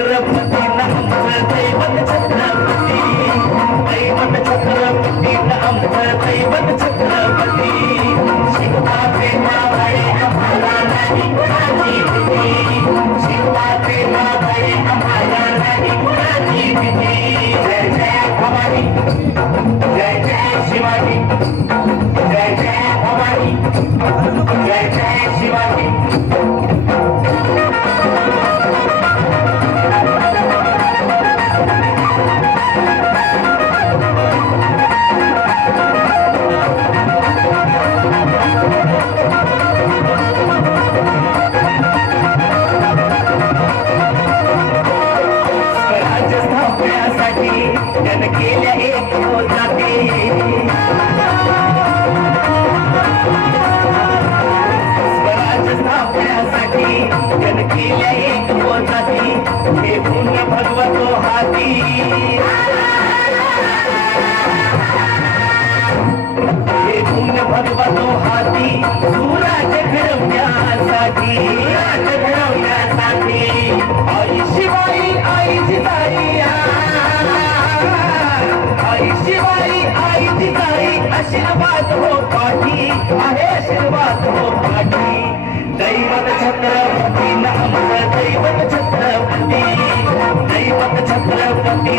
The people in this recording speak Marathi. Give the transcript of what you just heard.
छत्रपती आमचं दैवत छत्रपती दैवत छत्रपती आमचं दैवत छत्रपती शिवबाचे मावळे आम्हाला नाही कुणाची भीती शिवबाचे मावळे आम्हाला नाही कुणाची भीती जय जय भवानी जय जय शिवाजी जय जय भवानी जय जय शिवाजी जन केल्या एक जाती स्वराज स्थापण्यासाठी जन केल्या एक जाती हे पुण्य भगवतो हाती हे पुण्य भगवतो हाती सुराज घडवण्यासाठी आई शिवाई आई जिजाई शिवाई आई जिजाई आशीर्वाद हो पाठी आहे आशीर्वाद हो पाठी दैवत छत्रपती आमचं दैवत छत्रपती दैवत छत्रपती